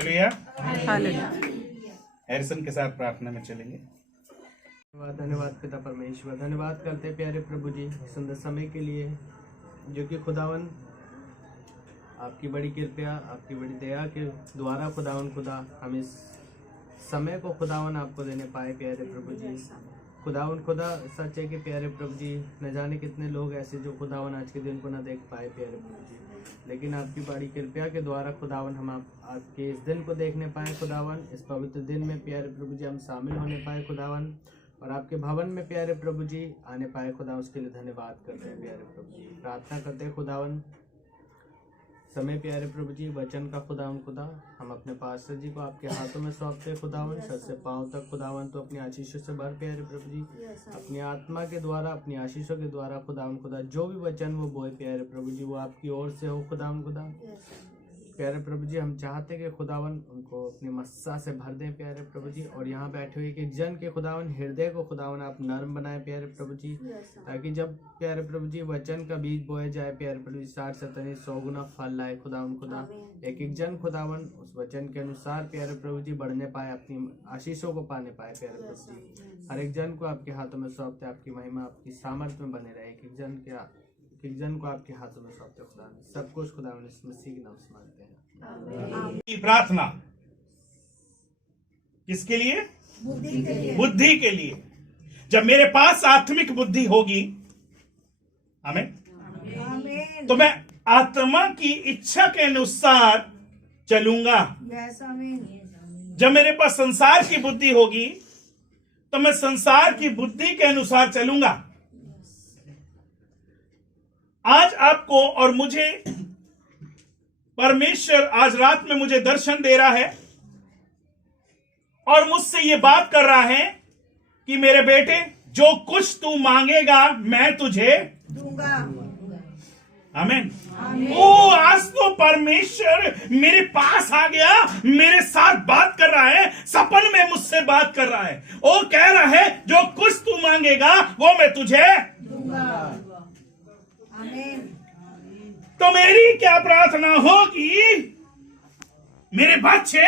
Hallelujah. Harrison के साथ प्रार्थना में चलेंगे। धन्यवाद पिता परमेश्वर, धन्यवाद करते प्यारे प्रभु जी सुंदर समय के लिए, जो कि खुदावन आपकी बड़ी कृपया, आपकी बड़ी दया के द्वारा खुदावन खुदा हम इस समय को खुदावन आपको देने पाए प्यारे प्रभु जी। खुदावन खुदा सच है कि प्यारे प्रभु जी न जाने कितने लोग ऐसे जो खुदावन आज के दिन को न देख पाए प्यारे प्रभु जी, लेकिन आपकी बड़ी कृपया के द्वारा खुदावन हम आपके इस दिन को देखने पाए खुदावन। इस पवित्र दिन में प्यारे प्रभु जी हम शामिल होने पाए खुदावन, और आपके भवन में प्यारे प्रभु जी आने पाए खुदा, उसके लिए धन्यवाद करते हैं प्यारे प्रभु जी। प्रार्थना करते हैं खुदावन समय प्यारे प्रभु जी वचन का खुदावन खुदा हम अपने पास्टर जी को आपके हाथों में सौंपते हैं खुदावन, सर से पांव तक खुदावन तो अपनी आशीषों से भर प्यारे प्रभु जी, अपनी आत्मा के द्वारा अपनी आशीषों के द्वारा खुदावन खुदा जो भी वचन वो बोए प्यारे प्रभु जी वो आपकी ओर से हो खुदावन खुदा। प्यारे प्रभु जी हम चाहते हैं कि खुदावन उनको अपनी मस्सा से भर दें प्यारे प्रभु जी, और यहाँ बैठे हुए कि जन के खुदावन हृदय को खुदावन आप नर्म बनाए प्यारे प्रभु जी, ताकि जब प्यारे प्रभु जी वचन का बीज बोया जाए प्यारे प्रभु जी 60 70 100 गुना फल लाए खुदावन खुदा। एक जन खुदावन उस वचन के अनुसार प्यारे प्रभु जी बढ़ने पाए, अपनी आशीषों को पाने पाए प्यारे प्रभु जी। हर एक जन को आपके हाथों में सौंपते, आपकी महिमा आपकी सामर्थ्य में बने रहे। एक जन को आपके हाथों में सौंपते खुदा, सब कुछ खुदा मसीह के नाम से मांगते हैं। प्रार्थना किसके लिए? बुद्धि के लिए। जब मेरे पास आत्मिक बुद्धि होगी, आमीन, तो मैं आत्मा की इच्छा के अनुसार चलूंगा। जब मेरे पास संसार की बुद्धि होगी तो मैं संसार की बुद्धि के अनुसार चलूंगा। आज आपको और मुझे परमेश्वर आज रात में मुझे दर्शन दे रहा है और मुझसे ये बात कर रहा है कि मेरे बेटे जो कुछ तू मांगेगा मैं तुझे दूंगा। आमीन। ओ आज तो परमेश्वर मेरे पास आ गया, मेरे साथ बात कर रहा है, सपन में मुझसे बात कर रहा है। वो कह रहा है जो कुछ तू मांगेगा वो मैं तुझे दूंगा। तो मेरी क्या प्रार्थना होगी? मेरे बच्चे,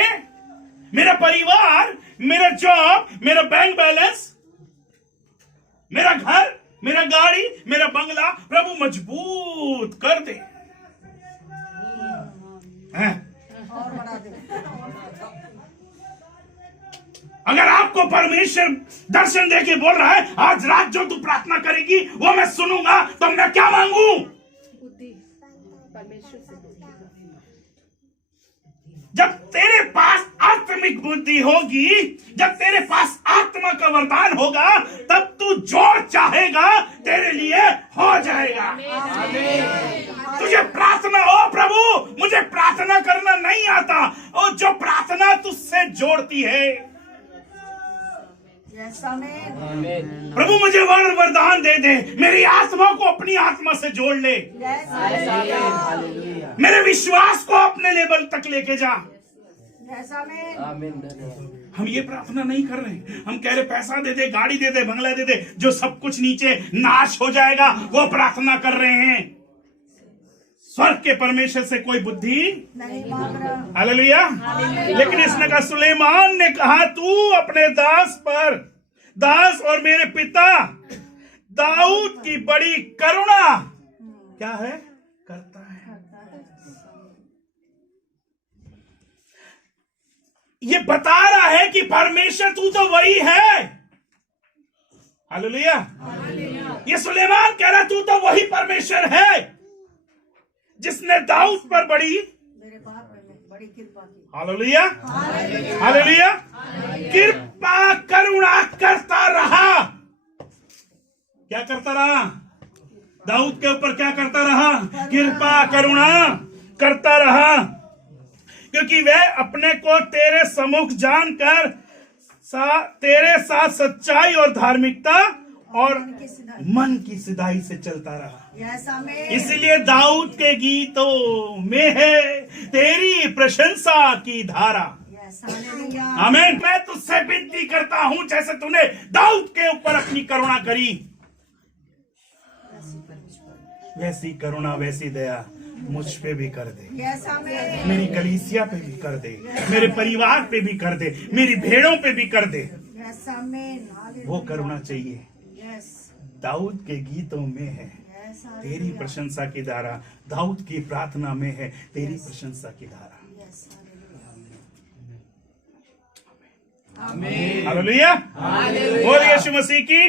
मेरा परिवार, मेरा जॉब, मेरा बैंक बैलेंस, मेरा घर, मेरा गाड़ी, मेरा बंगला प्रभु मजबूत कर दे। अगर आपको परमेश्वर दर्शन देके बोल रहा है आज रात जो तू प्रार्थना करेगी वो मैं सुनूंगा, तो मैं क्या मांगू? जब तेरे पास आत्मिक बुद्धि होगी, जब तेरे पास आत्मा का वरदान होगा, तब तू जो चाहेगा तेरे लिए हो जाएगा। तुझे प्रार्थना हो प्रभु मुझे प्रार्थना करना नहीं आता, और जो प्रार्थना तुझसे जोड़ती है प्रभु मुझे वरदान दे दे, मेरी आत्मा को अपनी आत्मा से जोड़ ले, मेरे विश्वास को अपने लेवल तक लेके जा। हम ये प्रार्थना नहीं कर रहे, हम कह रहे पैसा दे दे, गाड़ी दे दे, बंगला दे दे, जो सब कुछ नीचे नाश हो जाएगा वो प्रार्थना कर रहे हैं। स्वर्ग के परमेश्वर से कोई बुद्धि नहीं मांग रहा। हालेलुया। लेकिन इसने कहा, सुलेमान ने कहा तू अपने दास और मेरे पिता दाऊद की बड़ी करुणा क्या है करता है। ये बता रहा है कि परमेश्वर तू तो वही है। हालेलुया। ये सुलेमान कह रहा तू तो वही परमेश्वर है जिसने दाऊद पर बड़ी कृपा की। हालेलुया। हालेलुया। कृपा करुणा करता रहा। क्या करता रहा? दाऊद के ऊपर क्या करता रहा? कृपा करुणा करता रहा, क्योंकि वह अपने को तेरे सम्मुख जानकर तेरे साथ सच्चाई और धार्मिकता और मन की सिधाई से चलता रहा। इसलिए दाऊद के गीतों में है तेरी प्रशंसा की धारा। आमीन। मैं तुझसे विनती करता हूं जैसे तूने दाऊद के ऊपर अपनी करुणा करी, वैसी करुणा वैसी दया मुझ पे भी कर दे, यस आमीन, मेरी कलीसिया पे भी कर दे, मेरे परिवार पे भी कर दे, मेरी भेड़ों पे भी कर दे। यस आमीन, वो करुणा चाहिए। यस दाऊद के गीतों में है यस तेरी प्रशंसा की धारा, दाऊद की प्रार्थना में है तेरी प्रशंसा की धारा। यस हालेलुया, बोल यीशु मसीह की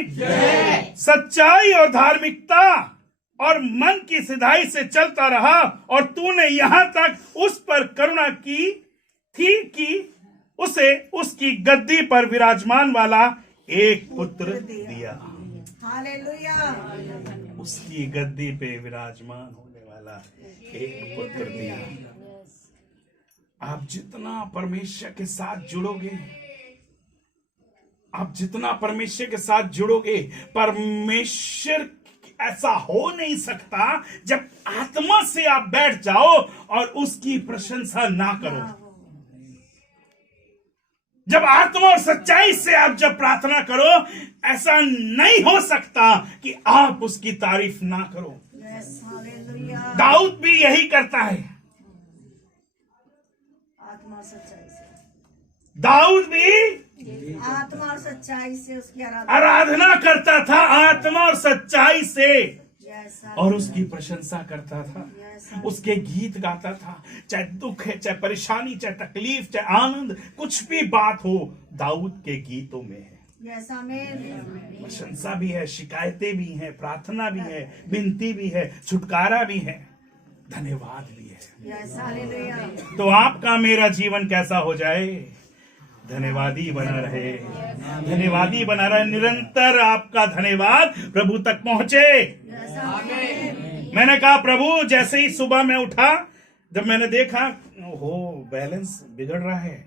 सच्चाई और धार्मिकता और मन की सिधाई से चलता रहा, और तूने यहां तक उस पर करुणा की थी कि उसे उसकी गद्दी पर विराजमान वाला एक पुत्र दिया। हालेलुया, उसकी गद्दी पे विराजमान होने वाला एक पुत्र दिया। आप जितना परमेश्वर के साथ जुड़ोगे, आप जितना परमेश्वर के साथ जुड़ोगे, परमेश्वर ऐसा हो नहीं सकता जब आत्मा से आप बैठ जाओ और उसकी प्रशंसा ना करो। जब आत्मा और सच्चाई से आप जब प्रार्थना करो, ऐसा नहीं हो सकता कि आप उसकी तारीफ ना करो। यस हालेलुया, दाऊद भी यही करता है। आत्मा और सच्चाई से, दाऊद भी आत्मा और सच्चाई से उसकी आराधना, आराधना करता था, आत्मा और सच्चाई से, यस और उसकी प्रशंसा करता था, यस उसके गीत गाता था। चाहे दुख है, चाहे परेशानी, चाहे तकलीफ, चाहे आनंद, कुछ भी बात हो, दाऊद के गीतों में है। यस आमीन, प्रशंसा भी है, शिकायतें भी हैं, प्रार्थना भी है, विनती भी है, छुटकारा भी है, धन्यवाद भी है। यस हालेलुया, तो आपका मेरा जीवन कैसा हो जाए? धन्यवादी बना रहे, धन्यवादी बना रहे, निरंतर आपका धन्यवाद प्रभु तक पहुंचे। यस आमीन, मैंने कहा प्रभु, जैसे ही सुबह में उठा, जब मैंने देखा हो बैलेंस बिगड़ रहा है,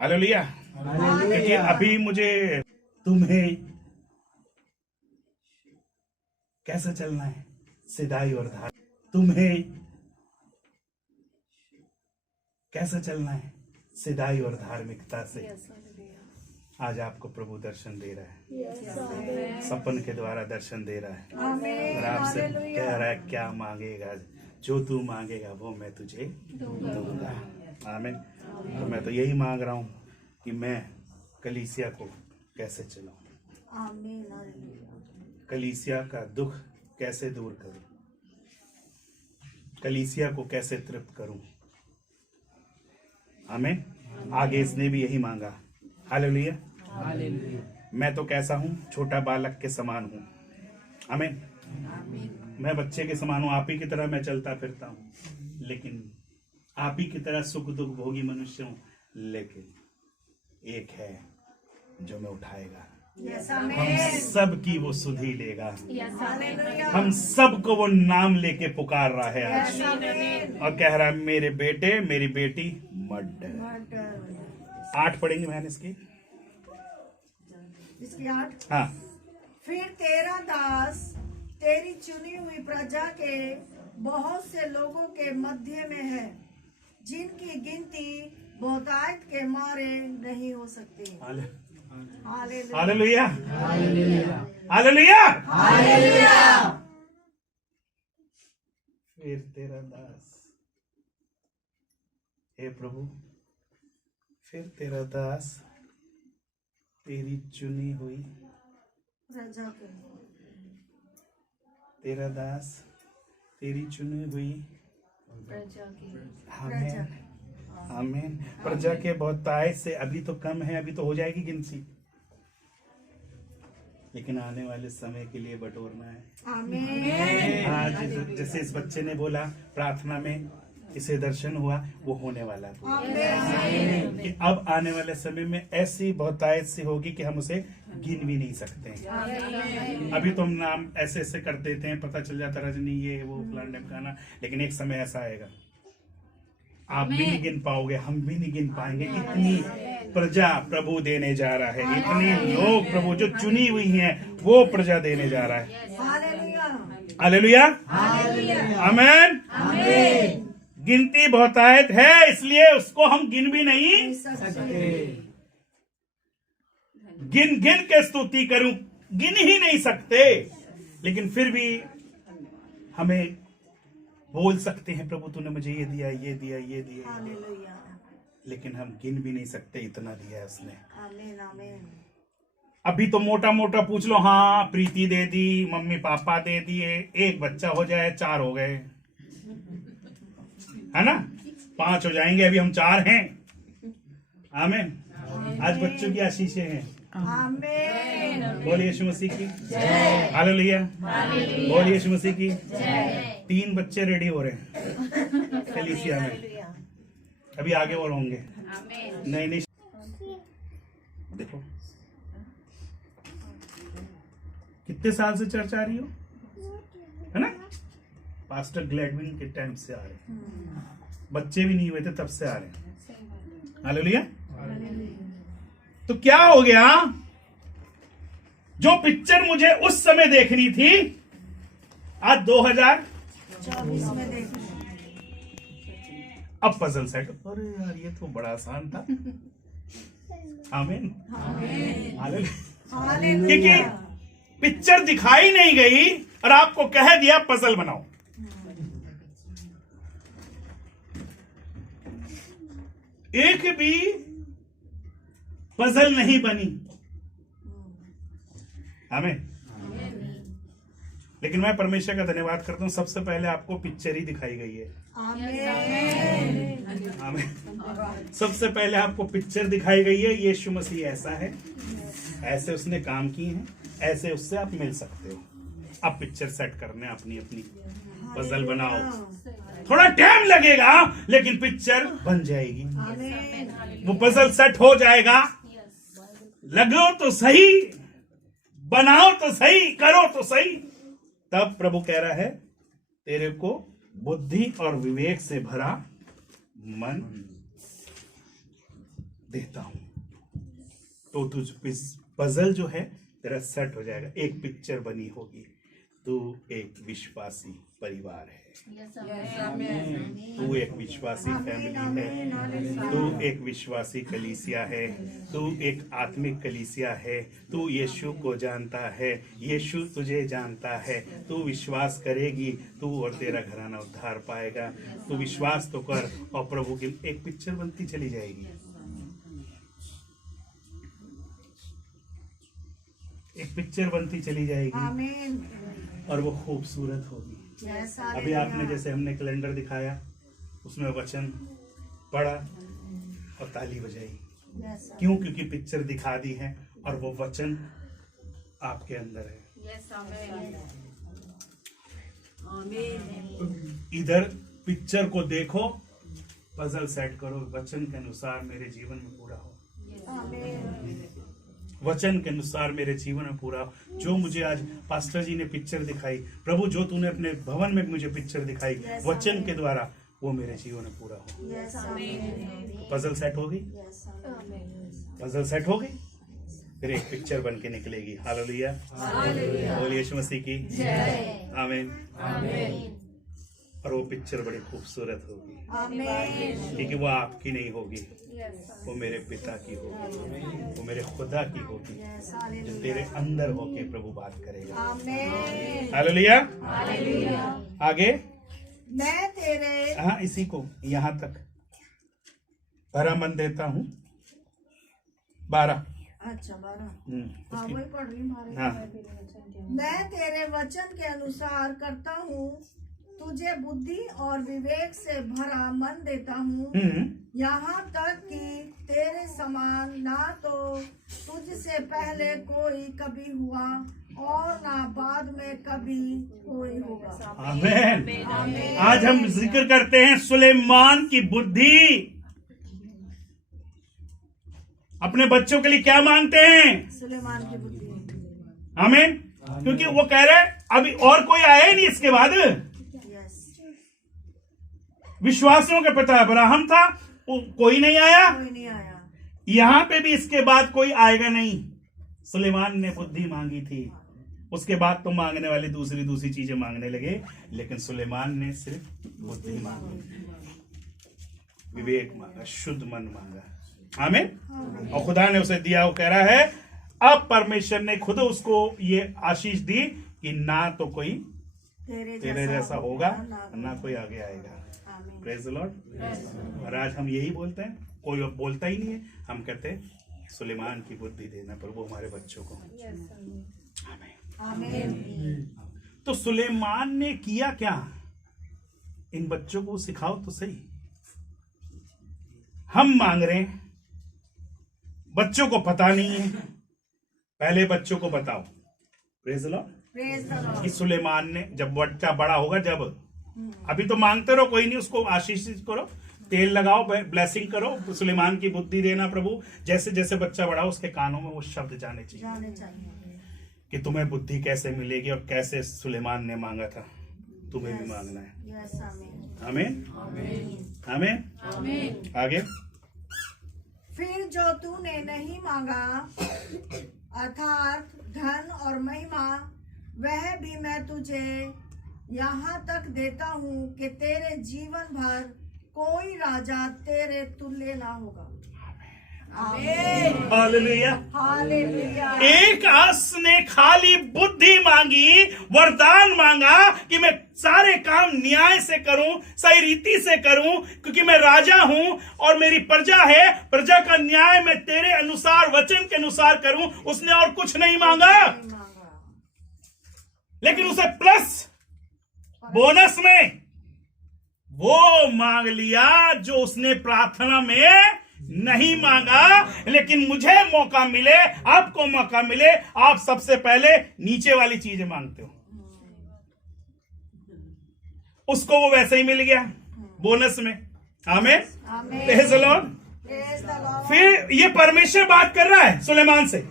हालेलुया, क्योंकि अभी मुझे तुम्हें कैसे चलना है, सिधाई और धार। तुम्हें कैसे चलना है, सिधाई और धार्मिकता से। आज आपको प्रभु दर्शन दे रहा है, सपन के द्वारा दर्शन दे रहा है, आमीन, और आपसे हालेलुया, कह रहा है क्या मांगेगा, जो तू मांगेगा वो मैं तुझे दूंगा। आमीन। तो मैं तो यही मांग रहा हूं कि मैं कलीसिया को कैसे चलाऊं, आमीन, हालेलुया, कलीसिया का दुख कैसे दूर करूं, कलीसिया को कैसे तृप्त करूं। आमीन। आगे इसने भी यही मांगा। हालेलुया। मैं तो कैसा हूं, छोटा बालक के समान हूं। आमीन। मैं बच्चे के समान हूं, आप ही की तरह मैं चलता फिरता हूं, लेकिन आप ही की तरह सुख दुख भोगी मनुष्य हूं, लेकिन एक है जो मैं उठाएगा, यस हम आमीन, सब की वो सुधि लेगा, हालेलुया, हम सबको वो नाम लेके पुकार रहा है आज, यस आमीन, और कह रहा है मेरे बेटे मेरी बेटी मत डर। 8 पढ़ेंगे बहन इसकी। इसकी 8, हाँ, फिर तेरा दास तेरी चुनी हुई प्रजा के बहुत से लोगों के मध्य में है, जिनकी गिनती बहुतायत के मारे नहीं हो सकती। हालेलुया, हालेलुया, फिर तेरा दास, हे प्रभु, फिर तेरा दास तेरी चुनी हुई, प्रजा के, तेरा दास तेरी चुनी हुई, आमीन, आमीन, प्रजा के बहुतायत से। अभी तो कम है, अभी तो हो जाएगी गिनती, लेकिन आने वाले समय के लिए बटोरना है। आमीन, आज जैसे इस बच्चे ने बोला प्रार्थना में, इसे दर्शन हुआ, वो होने वाला है आमीन, कि अब आने वाले समय में ऐसी बहुतायत सी होगी कि हम उसे गिन भी नहीं सकते हैं। अभी तो हम नाम ऐसे ऐसे कर देते हैं, पता चल जाता रजनी ये वो फलाना ढिमकाना, लेकिन एक समय ऐसा आएगा आप भी नहीं गिन पाओगे, हम भी नहीं गिन पाएंगे। इतनी प्रजा प्रभु देने जा रहा है, इतनी लोग प्रभु जो चुनी हुई हैं वो प्रजा देने जा रहा है। हालेलुया, हालेलुया, आमीन। गिनती बहुतायत है, इसलिए उसको हम गिन भी नहीं, गिन गिन के स्तुति करूं, गिन ही नहीं सकते, लेकिन फिर भी हमें बोल सकते हैं प्रभु तूने मुझे ये दिया, ये दिया, ये दिया, हालेलुया। लेकिन हम गिन भी नहीं सकते इतना दिया है उसने। आमीन आमीन। अभी तो मोटा मोटा पूछ लो, हाँ प्रीति दे दी, मम्मी पापा दे दिए, एक बच्चा हो जाए 4 हो गए, है ना, 5 हो जाएंगे, अभी हम 4 हैं। आमीन। आज बच्चों की आशीषें हैं। आमीन। बोलिए यीशु मसीह की हालेलुया, बोलिए यीशु मसीह की। 3 बच्चे रेडी हो रहे हैं कलीसिया में, अभी आगे और होंगे। नहीं नहीं, देखो कितने साल से चर्च आ रही हो, है ना, पास्टर ग्लैडविन के टाइम से आ रहे हैं, बच्चे भी नहीं हुए थे तब से आ रहे हैं। हालेलुया। तो क्या हो गया, जो पिक्चर मुझे उस समय देखनी थी आज 2024 में देखी। अब पजल सेट। अरे यार ये तो बड़ा आसान था। आमीन। क्योंकि पिक्चर दिखाई नहीं गई और आपको कह दिया पजल बनाओ। एक भी पजल नहीं बनी। आमीन। लेकिन मैं परमेश्वर का धन्यवाद करता हूं, सबसे पहले आपको पिक्चर ही दिखाई गई है। आमीन। आमीन। सबसे पहले आपको पिक्चर दिखाई गई है, यीशु मसीह ऐसा है, ऐसे उसने काम किए हैं, ऐसे उससे आप मिल सकते हो। अब पिक्चर सेट करने अपनी अपनी पजल बनाओ, थोड़ा टाइम लगेगा लेकिन पिक्चर बन जाएगी, वो पजल सेट हो जाएगा। लगो तो सही, बनाओ तो सही, करो तो सही। तब प्रभु कह रहा है तेरे को बुद्धि और विवेक से भरा मन देता हूं, तो तुझ पजल जो है तेरा सेट हो जाएगा, एक पिक्चर बनी होगी। तू एक विश्वासी परिवार है, तू एक विश्वासी फैमिली है, तू एक विश्वासी कलीसिया है, तू एक आत्मिक कलीसिया है, तू यीशु को जानता है, यीशु तुझे जानता है, तू विश्वास करेगी तू और तेरा घराना उद्धार पाएगा। तू विश्वास तो कर और प्रभु की एक पिक्चर बनती चली जाएगी, एक पिक्चर बनती चली जाएगी। आमीन। और वो खूबसूरत होगी। अभी आपने जैसे हमने कैलेंडर दिखाया, उसमें वचन पढ़ा और ताली बजाई, क्यों? क्योंकि पिक्चर दिखा दी है और वो वचन आपके अंदर है। इधर पिक्चर को देखो, पजल सेट करो, वचन के अनुसार मेरे जीवन में पूरा हो, वचन के अनुसार मेरे जीवन में पूरा। जो मुझे आज पास्टर जी ने पिक्चर दिखाई, प्रभु जो तूने अपने भवन में मुझे पिक्चर दिखाई वचन के द्वारा, वो मेरे जीवन में पूरा हो। पजल सेट हो गई, पजल सेट हो गई, फिर एक पिक्चर बन के निकलेगी। हालेलुया, बोलिए यीशु मसीह की आमीन। और वो पिक्चर बड़ी खूबसूरत होगी, क्योंकि वो आपकी नहीं होगी, वो मेरे पिता की होगी, वो मेरे खुदा की होगी, जो तेरे अंदर होके प्रभु बात करेगा। हालेलुया। आगे मैं तेरे, हाँ इसी को यहाँ तक भरा मन देता हूँ। 12। अच्छा 12। हाँ उसकी- वही पढ़ रही हूँ। हाँ मैं तेरे वचन के अनुसार करता हूँ, तुझे बुद्धि और विवेक से भरा मन देता हूँ, यहाँ तक कि तेरे समान ना तो तुझसे पहले कोई कभी हुआ और ना बाद में कभी कोई होगा। आमीन। आज हम जिक्र करते हैं सुलेमान की बुद्धि। अपने बच्चों के लिए क्या मांगते हैं? सुलेमान की बुद्धि। आमीन। क्योंकि वो कह रहे अभी और कोई आया ही नहीं इसके बाद। विश्वासियों के पिता अब्राहम था, कोई नहीं आया, कोई नहीं आया। यहां पे भी इसके बाद कोई आएगा नहीं। सुलेमान ने बुद्धि मांगी थी, उसके बाद तो मांगने वाले दूसरी चीजें मांगने लगे, लेकिन सुलेमान ने सिर्फ बुद्धि मांगी, विवेक मांगा, शुद्ध मन मांगा। आमीन। और खुदा ने उसे दिया। वो कह रहा है अब परमेश्वर ने खुद उसको ये आशीष दी कि ना तो कोई तेरे जैसा होगा ना कोई आगे आएगा। Praise the Lord. और आज हम यही बोलते हैं, कोई अब बोलता ही नहीं है, हम कहते हैं सुलेमान की बुद्धि देना प्रभु हमारे बच्चों को। आमीन। तो सुलेमान ने किया क्या? इन बच्चों को सिखाओ तो सही। हम मांग रहे हैं, बच्चों को पता नहीं है, पहले बच्चों को बताओ। Praise the Lord. कि सुलेमान ने जब बच्चा बड़ा होगा, जब अभी तो मांगते रहो, कोई नहीं, उसको आशीषित करो, तेल लगाओ, ब्लेसिंग करो, सुलेमान की बुद्धि देना प्रभु। जैसे जैसे बच्चा बड़ा हो उसके कानों में वो शब्द जाने चाहिए कि तुम्हें बुद्धि कैसे मिलेगी और कैसे सुलेमान ने मांगा था, तुम्हें भी मांगना है। आमीन आमीन। आगे। फिर जो तूने नहीं मांगा अर्थात धन और महिमा, वह भी मैं तुझे यहाँ तक देता हूँ कि तेरे जीवन भर कोई राजा तेरे तुल्य ना होगा। हालेलुया। हालेलुया। एक आस ने खाली बुद्धि मांगी, वरदान मांगा कि मैं सारे काम न्याय से करूं, सही रीति से करूं, क्योंकि मैं राजा हूं और मेरी प्रजा है, प्रजा का न्याय मैं तेरे अनुसार, वचन के अनुसार करूं। उसने और कुछ नहीं मांगा, लेकिन उसे प्लस बोनस में वो मांग लिया जो उसने प्रार्थना में नहीं मांगा। लेकिन मुझे मौका मिले, आपको मौका मिले, आप सबसे पहले नीचे वाली चीजें मांगते हो, उसको वो वैसे ही मिल गया बोनस में। आमीन। Praise the Lord. फिर ये परमेश्वर बात कर रहा है सुलेमान से।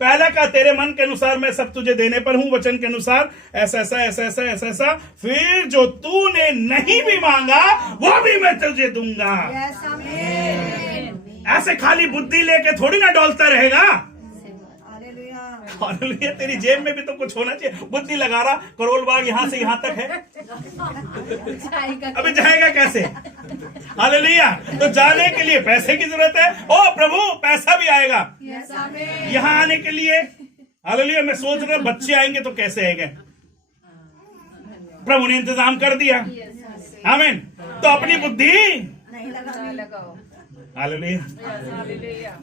पहला का तेरे मन के अनुसार मैं सब तुझे देने पर हूं, वचन के अनुसार ऐसा ऐसा ऐसा ऐसा ऐसा ऐसा। फिर जो तूने नहीं भी मांगा वो भी मैं तुझे दूंगा। ऐसे खाली बुद्धि लेके थोड़ी ना डोलता रहेगा। हालेलुया। तेरी जेब में भी तो कुछ होना चाहिए। बुद्धि लगा रहा, करोल बाग यहाँ से यहाँ तक है, अभी जाएगा कैसे? हालेलुया। तो जाने के लिए पैसे की जरूरत है। ओ प्रभु, पैसा भी आएगा यहाँ आने के लिए। हालेलुया। मैं सोच रहा बच्चे आएंगे तो कैसे आएंगे, प्रभु ने इंतजाम कर दिया। आमीन। तो अपनी बुद्धि नहीं लगाओ। हालेलुया।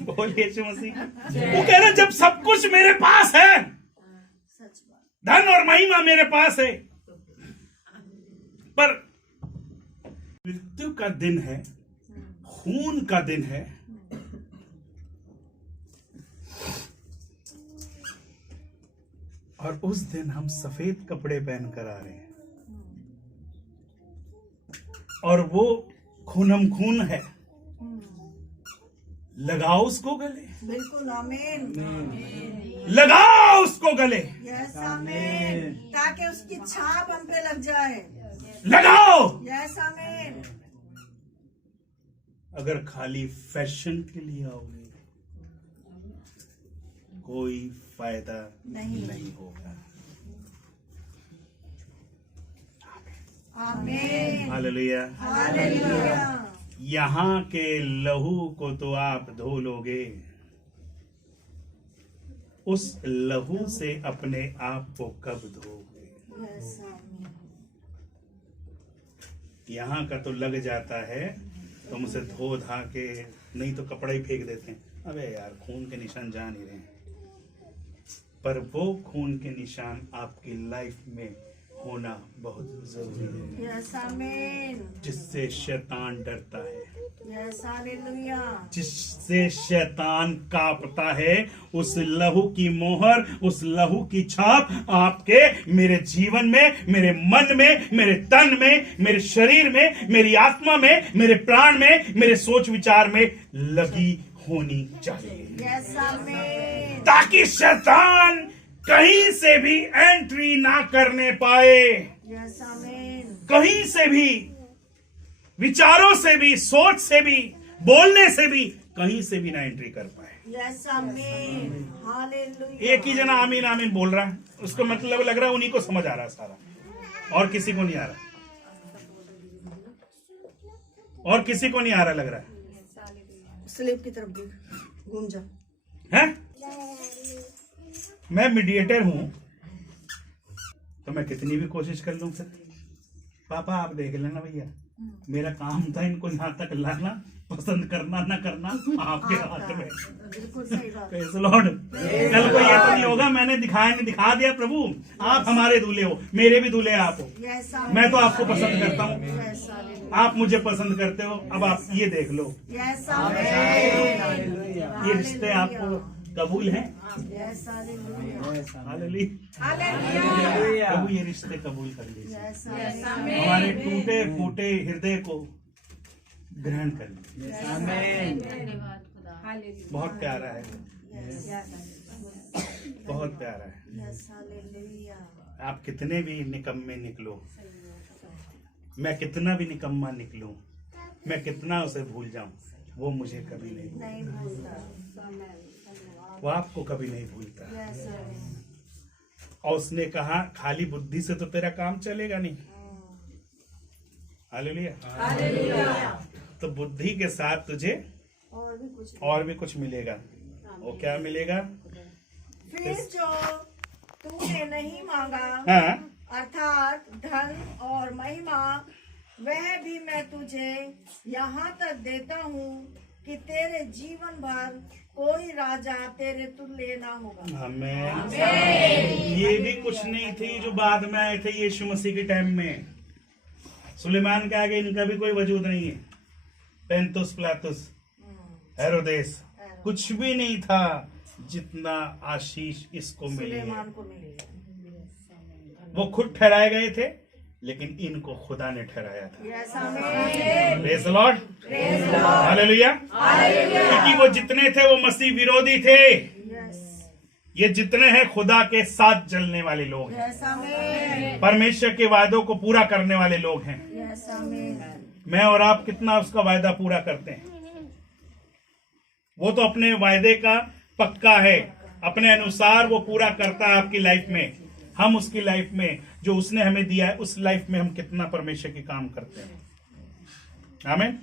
बोलिए यीशु मसीह। वो कह रहे जब सब कुछ मेरे पास है, धन और महिमा मेरे पास है, पर मृत्यु का दिन है, खून का दिन है, और उस दिन हम सफेद कपड़े पहनकर आ रहे हैं, और वो खूनम खून है। लगाओ उसको गले। बिल्कुल। आमीन। लगाओ उसको गले। यस आमीन। ताकि उसकी छाप हम पे लग जाए। लगाओ। यस आमीन। अगर खाली फैशन के लिए आओगे कोई फायदा नहीं होगा। आमीन। हालेलुया। हालेलुया। यहाँ के लहू को तो आप धो लोगे, उस लहू से अपने आप को कब धोगे? यहाँ का तो लग जाता है, तुम उसे धो धा के, नहीं तो कपड़ा ही फेंक देते हैं। अबे यार, खून के निशान जा नहीं रहे, पर वो खून के निशान आपकी लाइफ में होना बहुत जरूरी है। यस आमीन। जिससे शैतान डरता है, यस हालेलुया। जिससे शैतान कांपता है, उस लहू की मोहर, उस लहू की छाप आपके, मेरे जीवन में, मेरे मन में, मेरे तन में, मेरे शरीर में, मेरी आत्मा में, मेरे प्राण में, मेरे सोच विचार में लगी होनी चाहिए। यस आमीन। ताकि शैतान कहीं से भी एंट्री ना करने पाए। यस आमीन। कहीं से भी, विचारों से भी, सोच से भी, बोलने से भी, कहीं से भी ना एंट्री कर पाए। यस आमीन। हालेलुया। एक ही जना आमीन आमीन बोल रहा है, उसको मतलब लग रहा है उन्हीं को समझ आ रहा है सारा, और किसी को नहीं आ रहा, और किसी को नहीं आ रहा लग रहा है। स्लिप की तरफ घूम जा। हैं? मैं मीडिएटर हूं, तो मैं कितनी भी कोशिश कर लूं फिर पापा आप देख लेना भैया, मेरा काम था इनको यहाँ तक लाना, पसंद करना ना करना आपके हाथ में। बिल्कुल सही बात। Praise the Lord. कल को ये तो नहीं होगा मैंने दिखा दिया प्रभु आप हमारे दूल्हे हो, मेरे भी दूल्हे आप हो, यस मैं तो आपको पसंद करता हूँ, यस आप मुझे पसंद करते हो, अब आप ये देख लो यस ये रिश्ते आपको कबूल हैं? Yes hallelujah. प्रभु ये रिश्ते कबूल कर लीजिए, हमारे टूटे फूटे हृदय को ग्रहण कर लीजिए। बहुत प्यारा है, बहुत प्यारा है। आप कितने भी निकम्मे निकलो, मैं कितना भी निकम्मा निकलूं, मैं कितना उसे भूल जाऊं, वो मुझे कभी नहीं भूलता, वो आपको कभी नहीं भूलता। और उसने कहा खाली बुद्धि से तो तेरा काम चलेगा नहीं। हालेलुया। तो बुद्धि के साथ तुझे और भी कुछ मिलेगा। वो क्या मिलेगा? फिर जो तूने नहीं मांगा, हाँ, अर्थात धन और महिमा, वह भी मैं तुझे यहाँ तक देता हूँ कि तेरे जीवन भर कोई राजा तेरे तुल्य ना होगा। हमें ये भी कुछ नहीं थी जो बाद में आए थे यीशु मसीह के टाइम में। सुलेमान के आगे इनका भी कोई वजूद नहीं है। पेंतुस पिलातुस हेरोदेस कुछ भी नहीं था जितना आशीष इसको मिली है। वो खुद ठहराए गए थे लेकिन इनको खुदा ने ठहराया था। Praise the Lord, hallelujah. क्योंकि वो जितने थे वो मसीह विरोधी थे, ये जितने हैं खुदा के साथ चलने वाले लोग हैं, परमेश्वर के वायदों को पूरा करने वाले लोग हैं। मैं और आप कितना उसका वायदा पूरा करते हैं? वो तो अपने वायदे का पक्का है, अपने अनुसार वो पूरा करता है आपकी लाइफ में। हम उसकी लाइफ में जो उसने हमें दिया है उस लाइफ में हम कितना परमेश्वर के काम करते हैं। आमीन।